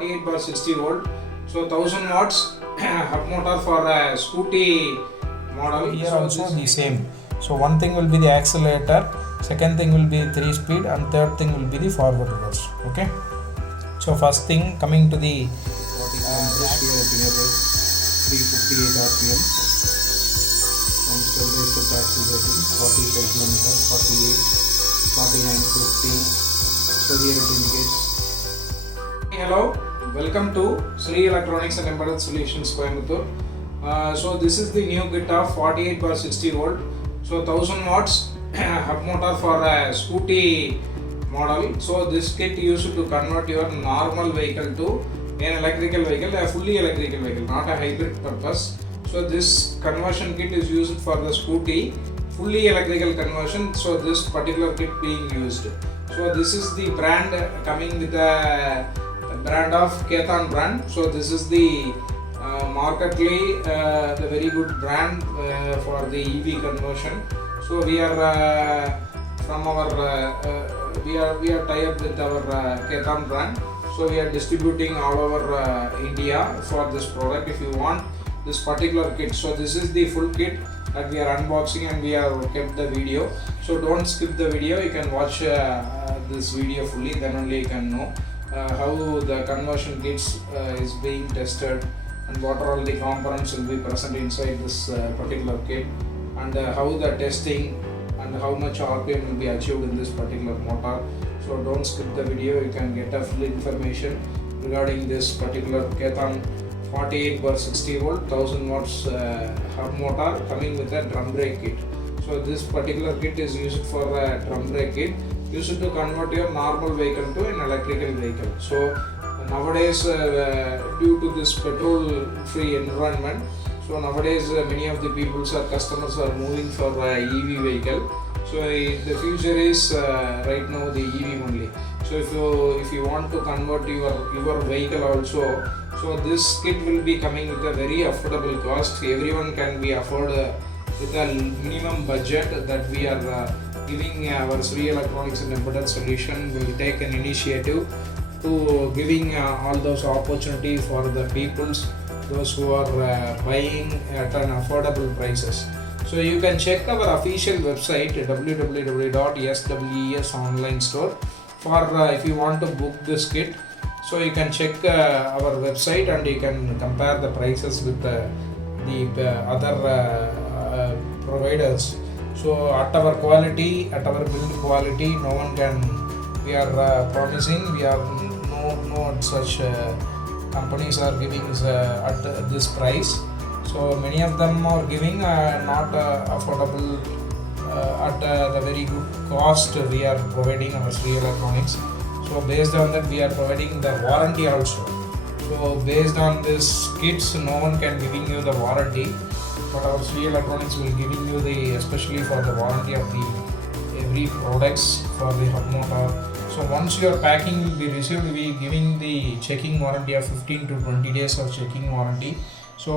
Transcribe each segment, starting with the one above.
48 bar 60 volt. So 1000 watts hub motor for a SCOOTY model. Here so also the same. So one thing will be the accelerator, second thing will be 3 speed, and third thing will be the forward reverse. Okay. So first thing, coming to the we are here 358 rpm. From step by step accelerating 45 km, 48, 49, 50. So here it indicates. Hello, welcome to Sri Electronics and Embedded Solutions Coimbatore. So this is the new kit of 48 bar 60 volt. So 1000 watts hub motor for a SCOOTY model. So this kit used to convert your normal vehicle to an electrical vehicle, a fully electrical vehicle, not a hybrid purpose. So this conversion kit is used for the SCOOTY fully electrical conversion. So this particular kit being used. So this is the brand coming with the brand of Khetaan brand. So this is the markedly the very good brand for the EV conversion. So we are from our we are tied up with our Khetaan brand. So we are distributing all over India for this product. If you want this particular kit, so this is the full kit that we are unboxing, and we have kept the video. So don't skip the video. You can watch this video fully, then only you can know how the conversion kits is being tested, and what are all the components will be present inside this particular kit, and how the testing and how much RPM will be achieved in this particular motor. So don't skip the video. You can get a full information regarding this particular Khetaan 48 bar 60 volt 1000 watts hub motor coming with a drum brake kit. So this particular kit is used for a drum brake kit, used to convert your normal vehicle to an electrical vehicle. So nowadays due to this petrol free environment, so nowadays many of the people's or customers are moving for EV vehicle. So the future is right now the EV only. So if you want to convert your vehicle also, so this kit will be coming with a very affordable cost. Everyone can be afford with a minimum budget that we are giving. Our Sri Electronics and Embedded Solution will take an initiative to giving all those opportunity for the peoples, those who are buying at an affordable prices. So you can check our official website www.swes online store for if you want to book this kit. So you can check our website, and you can compare the prices with the other providers. So at our quality, at our build quality, no one can, we are promising, we are no such companies are giving at this price. So many of them are giving not affordable at the very good cost. We are providing our Sri Electronics. So based on that, we are providing the warranty also. So based on this kits, no one can giving you the warranty, but our Sri Electronics will giving you the, especially for the warranty of the every products for the hub motor. So once your packing will be received, we giving the checking warranty of 15 to 20 days of checking warranty. So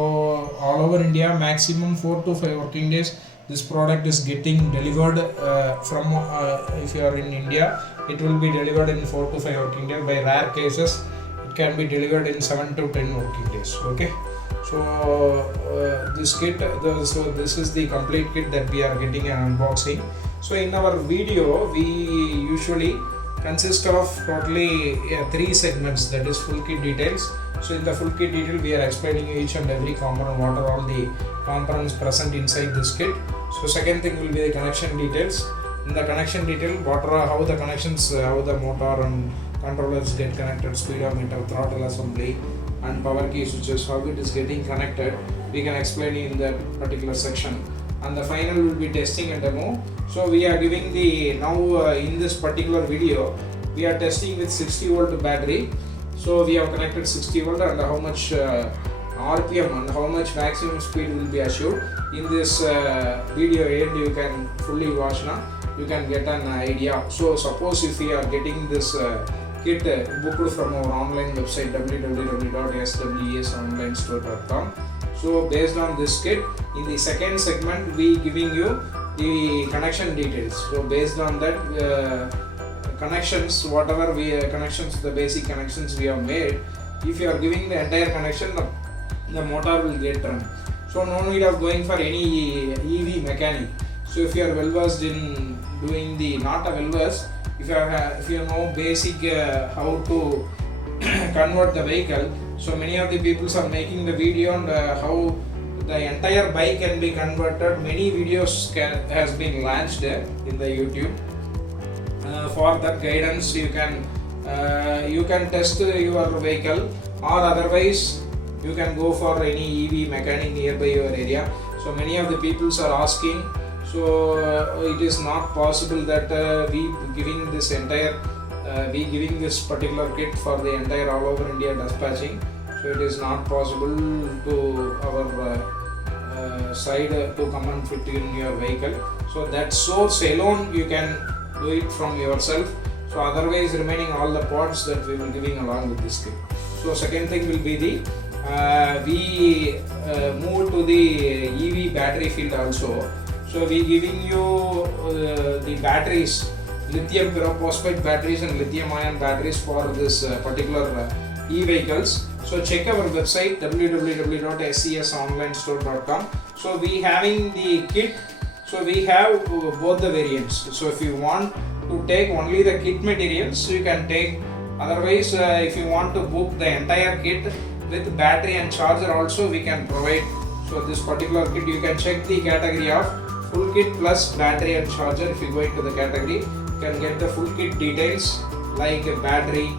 all over India, maximum 4 to 5 working days, this product is getting delivered from if you are in India, it will be delivered in 4 to 5 working days. By rare cases, it can be delivered in 7 to 10 working days. Okay. So this kit, so this is the complete kit that we are getting an unboxing. So in our video, we usually consist of totally 3 segments, that is full kit details. So in the full kit detail, we are explaining each and every component, what are all the components present inside this kit. So second thing will be the connection details. In the connection detail, how the connections, how the motor and controllers get connected, speedometer, throttle assembly, and power key switches, how it is getting connected, we can explain in that particular section. And the final will be testing and demo. So we are giving the, now in this particular video, we are testing with 60 volt battery. So we have connected 60 volt, and how much RPM and how much maximum speed will be achieved. In this video end, you can fully watch now, you can get an idea. So suppose if we are getting this kit booked from our online website www.swesonlinestore.com. So based on this kit, in the second segment, we giving you the connection details. So based on that connections, whatever we connections, the basic connections we have made, if you are giving the entire connection, the motor will get run. So no need of going for any EV mechanic. So if you are well versed in doing the, not a well versed, if you know basic how to convert the vehicle, so many of the people are making the video on how the entire bike can be converted. Many videos has been launched in the YouTube. For that guidance, you can test your vehicle, or otherwise you can go for any EV mechanic nearby your area. So many of the people are asking, so it is not possible that we giving this particular kit for the entire all over India dispatching. So it is not possible to our side to come and fit in your vehicle. So that source alone you can do it from yourself. So otherwise remaining all the parts that we will giving along with this kit. So second thing will be the we move to the EV battery field also. So we giving you the batteries, lithium pyrophosphate batteries and lithium ion batteries for this particular e-vehicles. So check our website www.sconsonlinestore.com. So we having the kit. So we have both the variants. So if you want to take only the kit materials, you can take. Otherwise, if you want to book the entire kit with battery and charger also, we can provide. So this particular kit, you can check the category of full kit plus battery and charger. If you go into the category, you can get the full kit details like a battery,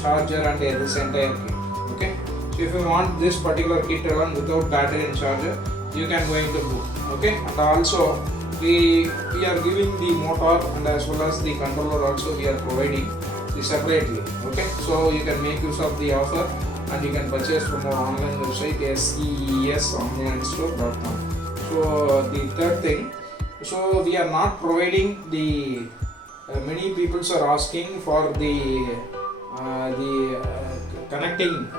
charger and this entire kit. Okay. So if you want this particular kit alone without battery and charger, you can go into book. Okay. And also we are giving the motor and as well as the controller also we are providing separately. Okay. So you can make use of the offer and you can purchase from our online website sconsonlinestore.com. So the third thing, so we are not providing the many people are asking for the connecting.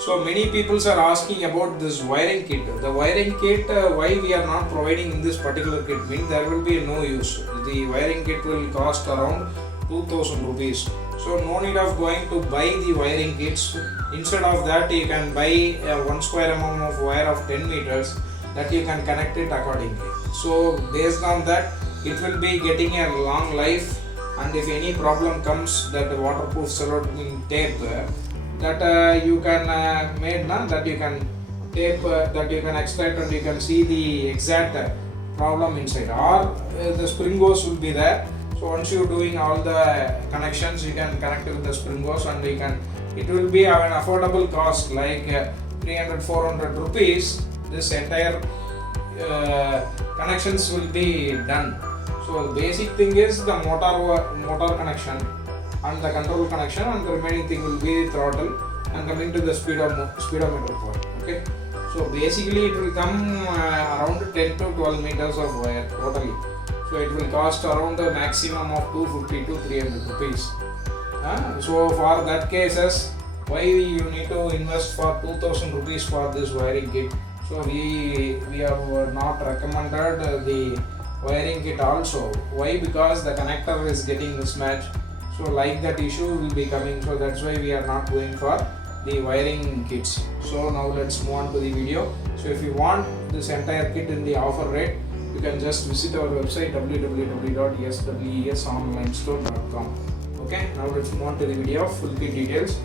So many people are asking about this wiring kit. The wiring kit, why we are not providing in this particular kit means there will be no use. The wiring kit will cost around 2000 rupees. So no need of going to buy the wiring kits. Instead of that, you can buy 1 square mm of wire of 10 meters that you can connect it accordingly. So based on that, it will be getting a long life, and if any problem comes, that waterproof cellophane tape that you can that you can tape that you can extract and you can see the exact problem inside, or the spring hose will be there. So once you doing all the connections, you can connect with the spring hose and you can, it will be an affordable cost like 300-400 rupees. This entire connections will be done. So the basic thing is the motor connection and the control connection, and the remaining thing will be throttle and coming to the speedometer point. Okay. So basically it will come around 10 to 12 meters of wire totally. So it will cost around a maximum of 250 to 300 rupees. So for that cases, why you need to invest for 2000 rupees for this wiring kit? So we have not recommended the wiring kit also. Why? Because the connector is getting mismatched. So like that issue will be coming. So that's why we are not going for the wiring kits. So now let's move on to the video. So if you want this entire kit in the offer rate, you can just visit our website www.swesonlinestore.com. Okay, now let's move on to the video of full kit details.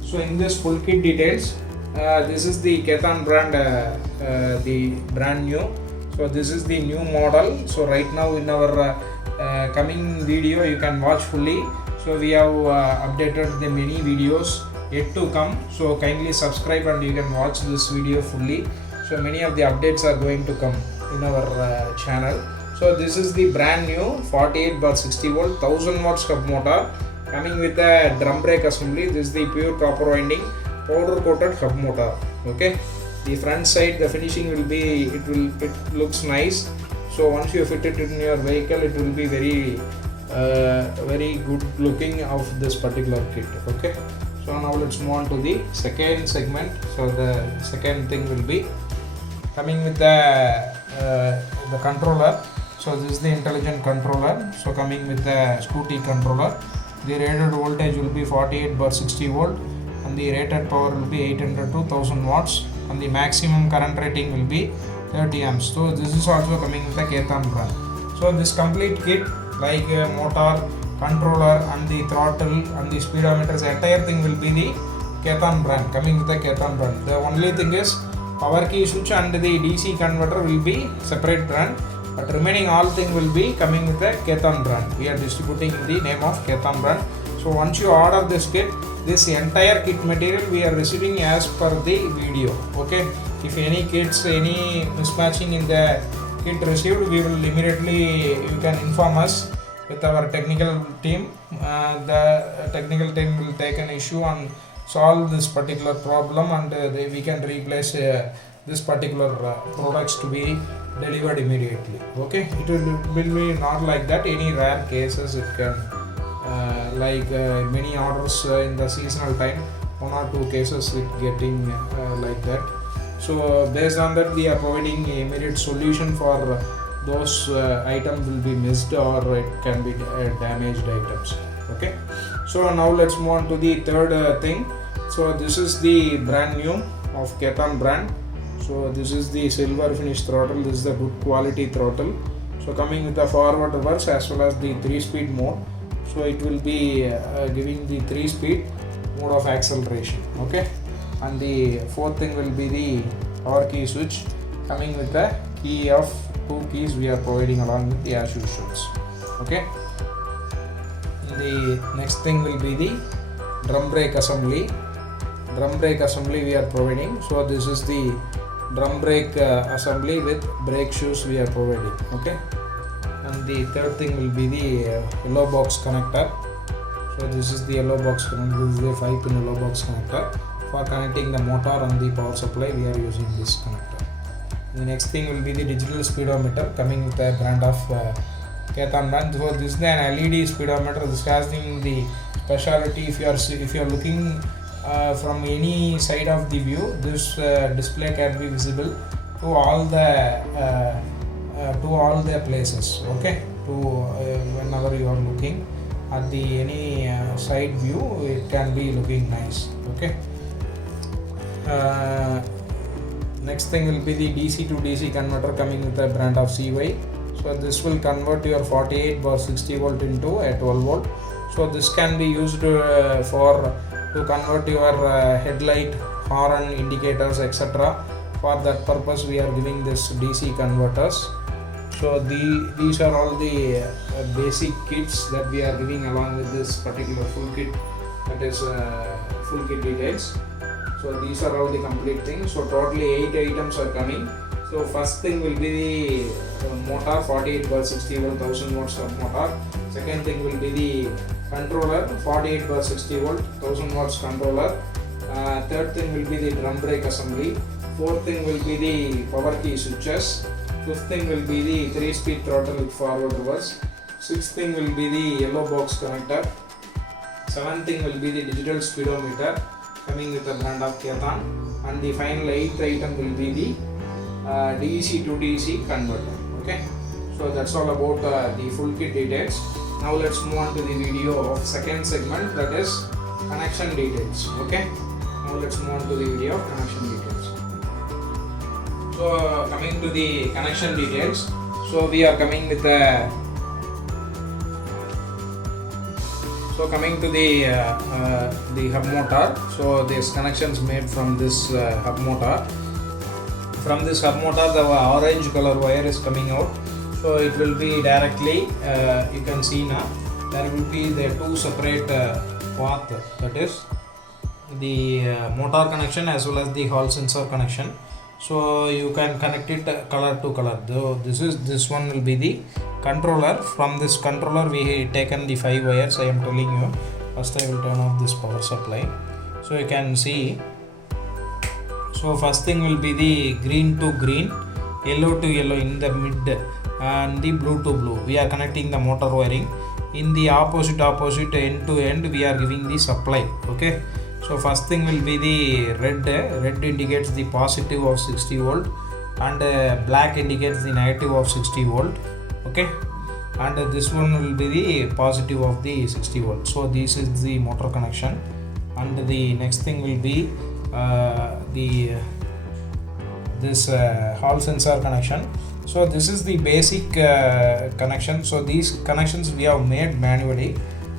So in this full kit details, this is the Khetaan brand, the brand new. So this is the new model. So right now in our coming video you can watch fully. So we have updated the many videos yet to come. So kindly subscribe and you can watch this video fully. So many of the updates are going to come in our channel. So this is the brand new 48/60 volt 1000 watts hub motor coming with a drum brake assembly. This is the pure copper winding powder coated hub motor. Okay, the front side, the finishing will be, it looks nice. So once you fit it in your vehicle, it will be very good looking of this particular kit. Okay, so now let's move on to the second segment. So the second thing will be coming with the controller. So this is the intelligent controller. So coming with the SCOOTY controller. the rated voltage will be 48 bar 60 volt, and the rated power will be 800 to 1000 watts, and the maximum current rating will be 30 amps. So this is also coming with the Khetaan brand. So this complete kit, like motor, controller, and the throttle and the speedometers, entire thing will be the Khetaan brand, coming with the Khetaan brand. The only thing is power key switch and the DC converter will be separate brand, but remaining all thing will be coming with the Khetaan brand. We are distributing in the name of Khetaan brand. So once you order this kit, this entire kit material we are receiving as per the video. Okay, if any kits, any mismatching in the kit received, we will immediately, you can inform us with our technical team. The technical team will take an issue and solve this particular problem, and we can replace this particular products to be delivered immediately. Okay, it will be not like that. Any rare cases it can many orders in the seasonal time, 1 or 2 cases it getting like that. So based on that, we are providing a immediate solution for those items will be missed, or it can be damaged items. Okay, so now let's move on to the third thing. So this is the brand new of Khetaan brand. So this is the silver finish throttle. This is the good quality throttle. So coming with the forward reverse as well as the 3-speed mode. So it will be giving the 3-speed mode of acceleration. Okay, and the fourth thing will be the power key switch, coming with the key of 2 keys we are providing along with the as usual. Okay, the next thing will be the drum brake assembly. Drum brake assembly we are providing. So this is the drum brake assembly with brake shoes we are providing. Okay, and the third thing will be the yellow box connector. So this is the yellow box connector. This is the 5-pin yellow box connector. For connecting the motor and the power supply, we are using this connector. The next thing will be the digital speedometer, coming with the brand of Khetaan brand. So this is an LED speedometer. This has the speciality. If you are looking from any side of the view, this display can be visible to all the places. Okay, to whenever you are looking at the any side view, it can be looking nice. Okay, next thing will be the DC to DC converter, coming with the brand of CY. So this will convert your 48 bar 60 volt into a 12 volt. So this can be used to convert your headlight, horn, indicators, etc. For that purpose, we are giving this DC converters. So these are all the basic kits that we are giving along with this particular full kit, that is full kit details. So these are all the complete things. So totally 8 items are coming. So first thing will be the motor, 48 bar 60 volt 1000 watts of motor. Second thing will be the controller, 48 bar 60 volt 1000 watts controller. Third thing will be the drum brake assembly. Fourth thing will be the power key switches. Fifth thing will be the 3-speed throttle with forward reverse. Sixth thing will be the yellow box connector. Seventh thing will be the digital speedometer, coming with the brand of Khetaan. And the final 8th item will be the DC to DC converter. Okay, so that's all about the full kit details. Now let's move on to the video of second segment, that is connection details. Okay, now let's move on to the video of connection details. So coming to the connection details, so we are coming with the coming to the hub motor. So this connections made from this hub motor. From this hub motor, the orange color wire is coming out. So it will be directly, you can see now, there will be the 2 separate path, that is the motor connection as well as the hall sensor connection. So you can connect it color to color. This one will be the controller. From this controller we taken the 5 wires. I am telling you. First I will turn off this power supply. So you can see. So first thing will be the green to green, yellow to yellow in the mid, and the blue to blue. We are connecting the motor wiring. In the opposite end to end we are giving the supply. Okay. So first thing will be the red. Red indicates the positive of 60 volt, and black indicates the negative of 60 volt. Okay, and this one will be the positive of the 60 volt. So this is the motor connection, and the next thing will be this hall sensor connection. So this is the basic connection. So these connections we have made manually.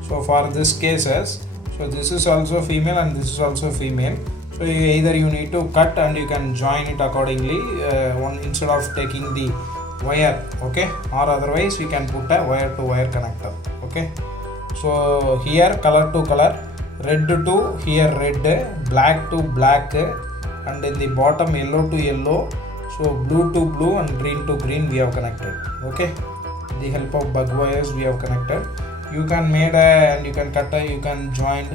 So for this cases, so this is also female and this is also female. So either you need to cut and you can join it accordingly, one instead of taking the wire, okay, or otherwise you can put a wire to wire connector, okay. So here color to color, red to here red, black to black, and in the bottom yellow to yellow. So blue to blue and green to green we have connected, okay. The help of bug wires we have connected. You can made and you can cut, you can join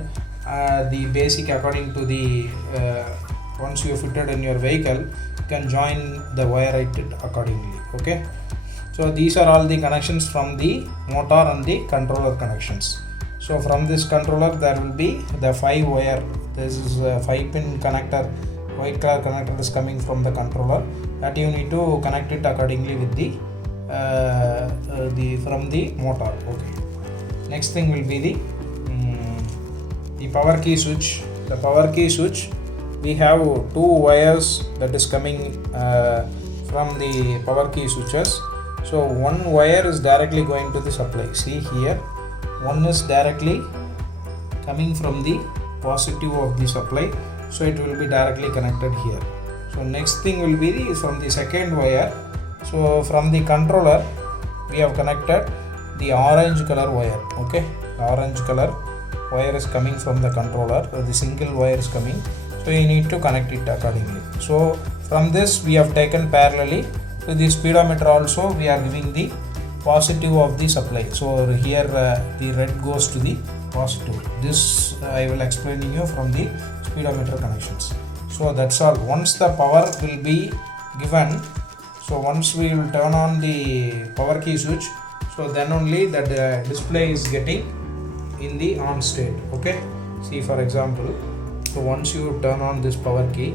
the basic according to the once you fitted in your vehicle, you can join the wire it accordingly, okay. So these are all the connections from the motor and the controller connections. So from this controller there will be the 5 wire. This is a 5-pin connector, white color connector is coming from the controller, that you need to connect it accordingly with the from the motor, okay. Next thing will be the power key switch. The power key switch, we have 2 wires that is coming from the power key switches. So one wire is directly going to the supply. See here, one is directly coming from the positive of the supply, so it will be directly connected here. So next thing will be from the second wire. So from the controller we have connected the orange color wire, okay. The orange color wire is coming from the controller, the single wire is coming, so you need to connect it accordingly. So from this we have taken parallelly to the speedometer also, we are giving the positive of the supply. So here the red goes to the positive. This I will explain to you from the speedometer connections. So that's all. Once the power will be given, so once we will turn on the power key switch, so then only that the display is getting in the on state, okay. See for example, so once you turn on this power key,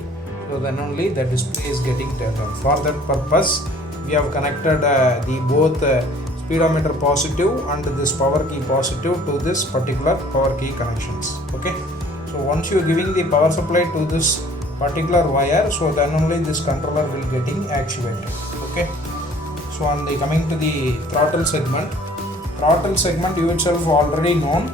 so then only the display is getting turned on. For that purpose we have connected the both speedometer positive and this power key positive to this particular power key connections, okay. So once you are giving the power supply to this particular wire, so then only this controller will getting actuated, okay. So on the coming to the throttle segment, you itself already known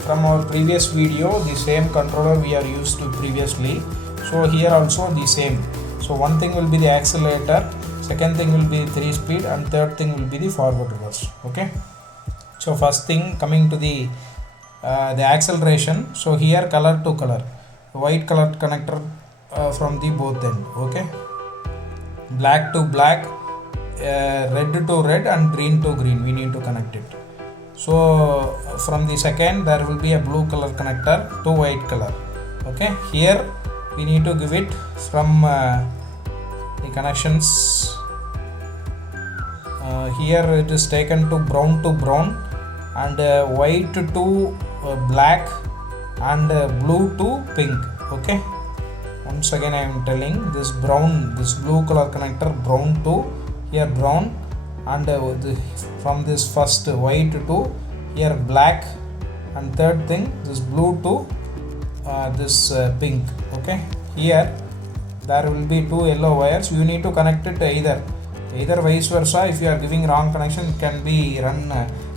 from our previous video, the same controller we are used to previously. So here also the same. So one thing will be the accelerator, second thing will be 3-speed, and third thing will be the forward reverse, okay. So first thing coming to the acceleration. So here color to color, white color connector from the both end, okay. Black to black, red to red, and green to green we need to connect it. So from the second there will be a blue color connector to white color, okay. Here we need to give it from the connections. Here it is taken to brown and white to black and blue to pink, okay. Once again I am telling, this blue color connector brown to here brown, and from this first white to here black, and third thing this blue to this pink, okay. Here there will be 2 yellow wires, you need to connect it either vice versa. If you are giving wrong connection, it can be run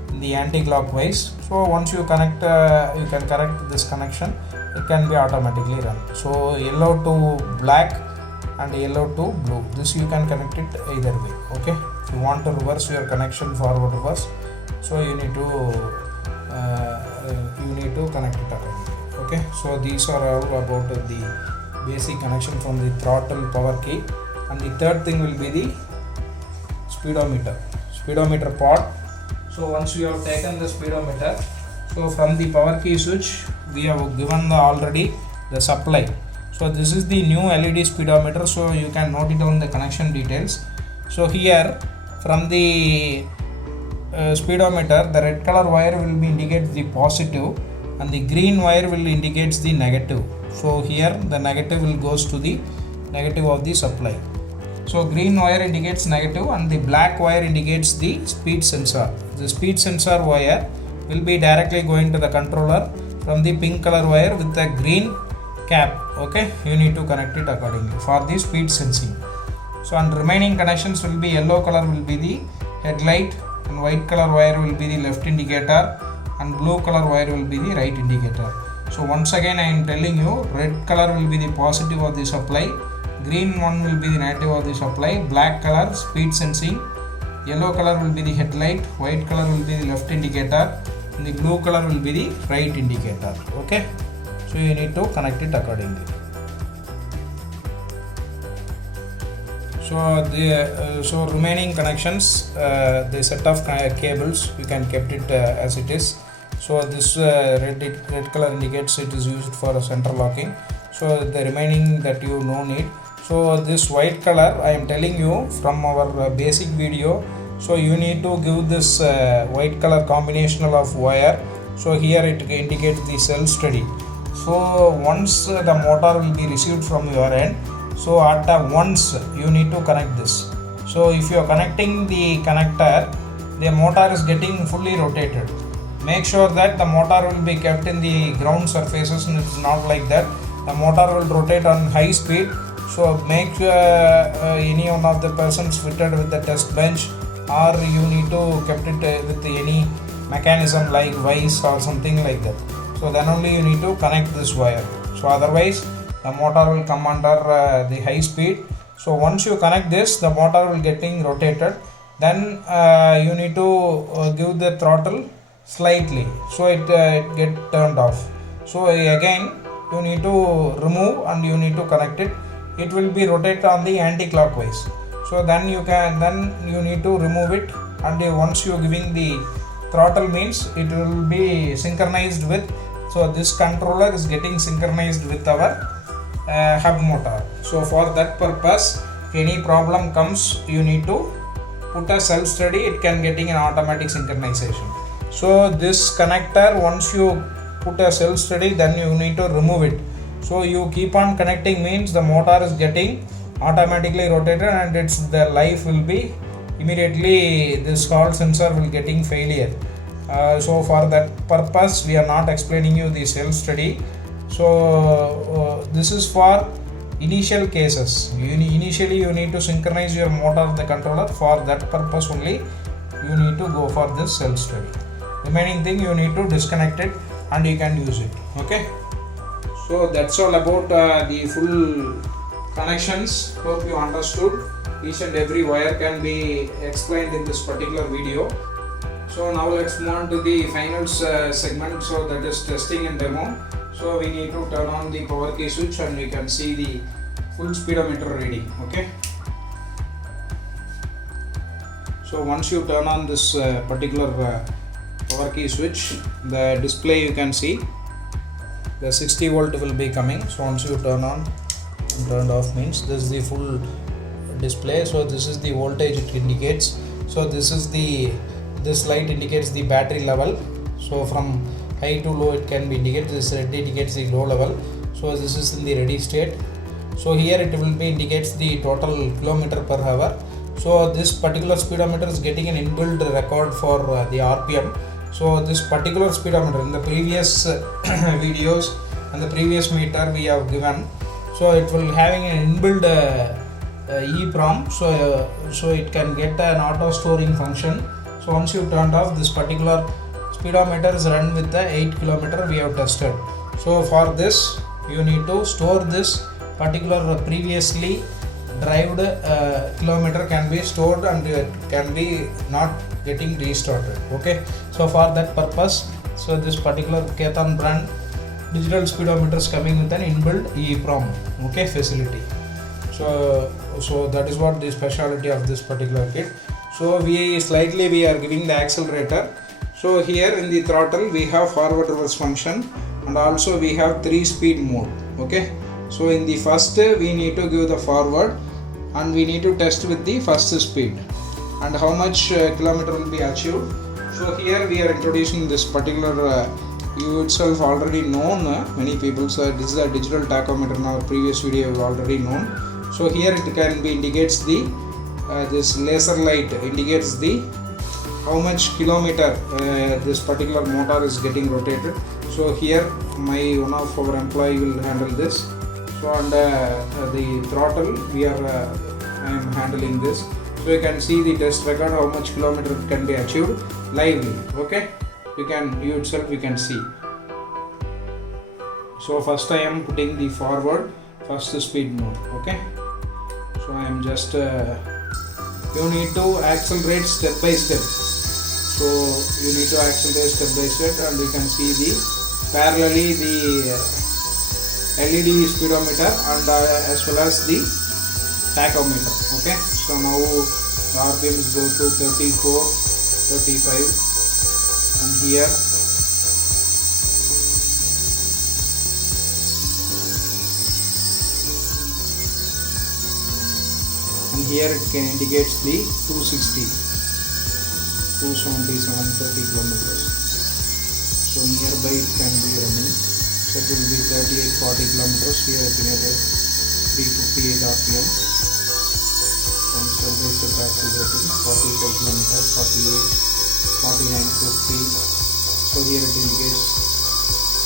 in the anti-clockwise. So once you connect, you can correct this connection, it can be automatically run. So yellow to black and yellow to blue, this you can connect it either way, okay. If you want to reverse your connection, forward reverse, so you need to connect it accordingly, okay. So these are all about the basic connection from the throttle power key. And the third thing will be the speedometer pod. So once you have taken the speedometer, so from the power key switch we have given already the supply. So this is the new LED speedometer, so you can note it on the connection details. So here from the speedometer, the red color wire will be indicates the positive and the green wire will indicates the negative. So here the negative will goes to the negative of the supply. So green wire indicates negative and the black wire indicates the speed sensor. The speed sensor wire will be directly going to the controller from the pink color wire with the green cap. Okay, you need to connect it accordingly for the speed sensing. So and remaining connections will be yellow color will be the headlight and white color wire will be the left indicator and blue color wire will be the right indicator. So once again I am telling you, red color will be the positive of the supply, green one will be the negative of the supply, black color speed sensing, yellow color will be the headlight, white color will be the left indicator and the blue color will be the right indicator. Okay, so you need to connect it accordingly. So the remaining connections, the set of cables we can kept it as it is. So this red color indicates it is used for center locking. So the remaining that you no need. So this white color I am telling you from our basic video. So you need to give this white color combination of wire. So here it indicates the cell steady. So once the motor will be received from your end, so at once you need to connect this. So if you are connecting the connector, the motor is getting fully rotated. Make sure that the motor will be kept in the ground surfaces and it's not like that. The motor will rotate on high speed. So make any one of the persons fitted with the test bench, or you need to kept it with any mechanism like vice or something like that. So then only you need to connect this wire. So otherwise the motor will come under the high speed. So once you connect this, the motor will getting rotated. Then you need to give the throttle slightly, so it get turned off. So again you need to remove and you need to connect it. It will be rotated on the anti-clockwise. So then you need to remove it, and once you are giving the throttle means it will be synchronized with. So this controller is getting synchronized with our hub motor. So for that purpose, any problem comes, you need to put a self steady. It can getting an automatic synchronization. So this connector, once you put a self steady, then you need to remove it. So you keep on connecting means the motor is getting automatically rotated and the life will be immediately, this Hall sensor will getting failure. So for that purpose we are not explaining you the self steady. So this is for initial cases. Initially you need to synchronize your motor with the controller. For that purpose only you need to go for this self steady. Remaining thing you need to disconnect it and you can use it. Okay, so that's all about the full connections. Hope you understood. Each and every wire can be explained in this particular video. So now let's move on to the final segment, so that is testing and demo. So we need to turn on the power key switch and we can see the full speedometer reading. Okay, so once you turn on this particular power key switch, the display you can see the 60 volt will be coming. So once you turn on and turned off means this is the full display. So this is the voltage it indicates. So this light indicates the battery level. So from high to low it can be indicated. This red indicates the low level. So this is in the ready state. So here it will be indicates the total kilometer per hour. So this particular speedometer is getting an inbuilt record for the RPM. So this particular speedometer in the previous videos and the previous meter we have given, so it will having an inbuilt EEPROM. So it can get an auto storing function. So once you turned off, this particular speedometer is run with the 8 km we have tested. So for this you need to store this particular previously derived kilometer can be stored and it can be not getting restarted. Okay, so for that purpose, so this particular Khetaan brand digital speedometer is coming with an inbuilt EEPROM facility. So that is what the speciality of this particular kit. So we are giving the accelerator. So here in the throttle we have forward reverse function and also we have 3-speed mode. Okay, so in the first we need to give the forward and we need to test with the first speed and how much kilometer will be achieved. So here we are introducing this particular you itself already known many people. So this is a digital tachometer. In our previous video you already known. So here it can be indicates the this laser light indicates the how much kilometer this particular motor is getting rotated. So here one of our employee will handle this. So on the throttle we are I am handling this. So you can see the test record how much kilometer can be achieved lively. Okay, you can see. So first I am putting the forward first speed mode. Okay, so I am just you need to accelerate step by step. So you need to accelerate step by step, and you can see the parallelly the LED speedometer and as well as the tachometer. Okay, so now the RPMs go to 34, 35, and here it can indicates the 260, 277, 30 kilometers. So nearby it can be running. So it will be 38, 40 kilometers. Here it indicated 358 RPM. And step by step accelerating 45 kilometers, 48, 49, 50. So here it indicates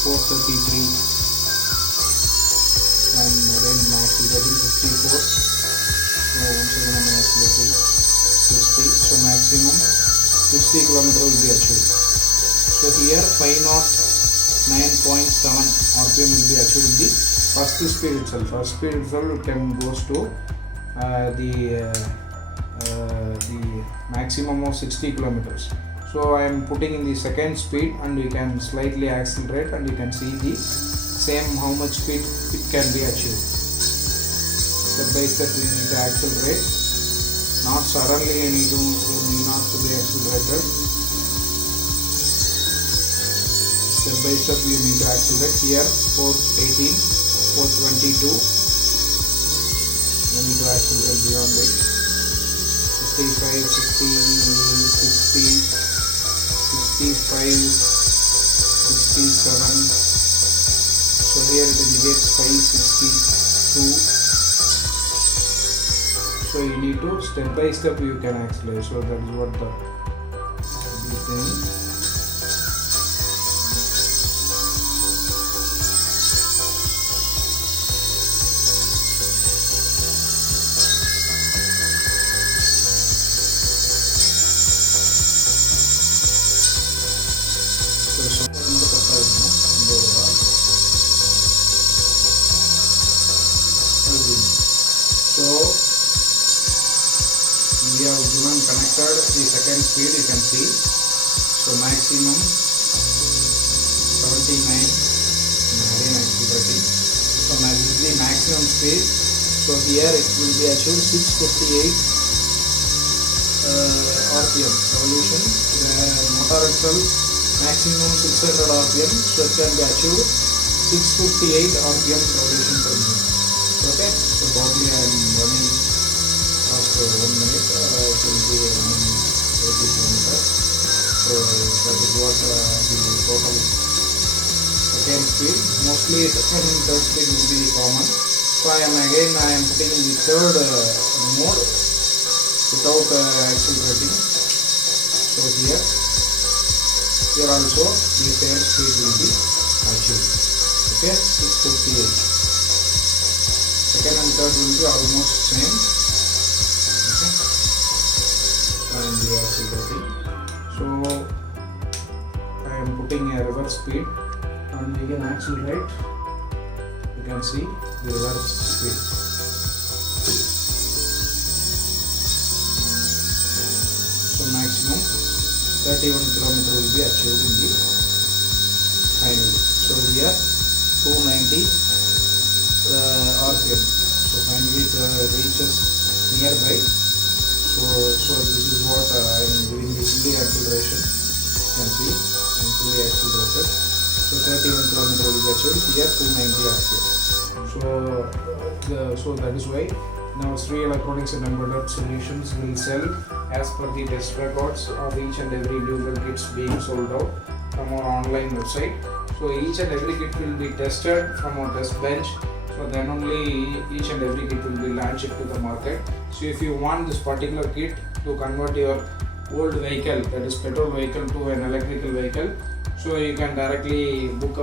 433. And again accelerating 54. So once again I am accelerating 60. So maximum 60 km will be achieved. So here 509.7 RPM will be achieved in the first speed itself. First speed itself goes to the maximum of 60 kilometers. So I am putting in the second speed, and you can slightly accelerate, and you can see the same how much speed it can be achieved. Step by step you need to accelerate, not suddenly you need not to be accelerated. Step by step you need to accelerate. Here 418, 422, you need to accelerate beyond it. 55, 50, 60, 65, 67. So here it indicates 562. So you need to step by step you can accelerate. So that is what the thing. So we have given connected the second speed, you can see. So maximum 79, again accelerating. So this is the maximum speed. So here it will be achieved 658 RPM revolution. The motor itself maximum 600 RPM. So it can be achieved 658 RPM revolution per minute. Okay, so broadly I am running after 1 minute. It will be running 80 kilometers. So that is what the total second speed. Mostly second and third speed will be common. So I am putting in the third mode without accelerating. So here also the same speed will be achieved. Okay, 658. Second and third will be almost same. Okay, and we are accelerating. So I am putting a reverse speed, and we can accelerate. You can see the reverse speed. So maximum 31 km will be achieved in the finally. So here 290 RPM. So finally it reaches nearby. So this is what I am doing the fully acceleration. You can see I am fully accelerated. So 31 km will be achieved. Here 290 RPM. So that is why now Sri Electronics and Embedded Solutions will sell as per the test records of each and every individual kits being sold out from our online website. So each and every kit will be tested from our test bench. So So then only each and every kit will be launched to the market. So if you want this particular kit to convert your old vehicle, that is petrol vehicle, to an electrical vehicle, so you can directly book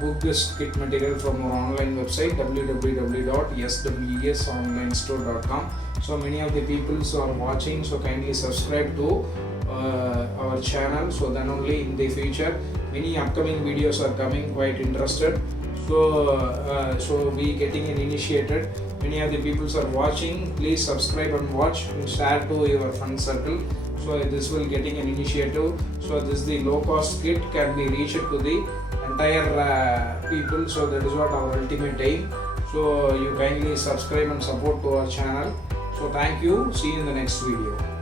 book this kit material from our online website www.swesonlinestore.com. So many of the people are watching, so kindly subscribe to our channel, so then only in the future many upcoming videos are coming, quite interested. So we getting an initiated, many of the people are watching, please subscribe and watch and share to your friend circle. So this will getting an initiative. So this is the low cost kit can be reached to the entire people. So that is what our ultimate aim. So you kindly subscribe and support to our channel. So thank you. See you in the next video.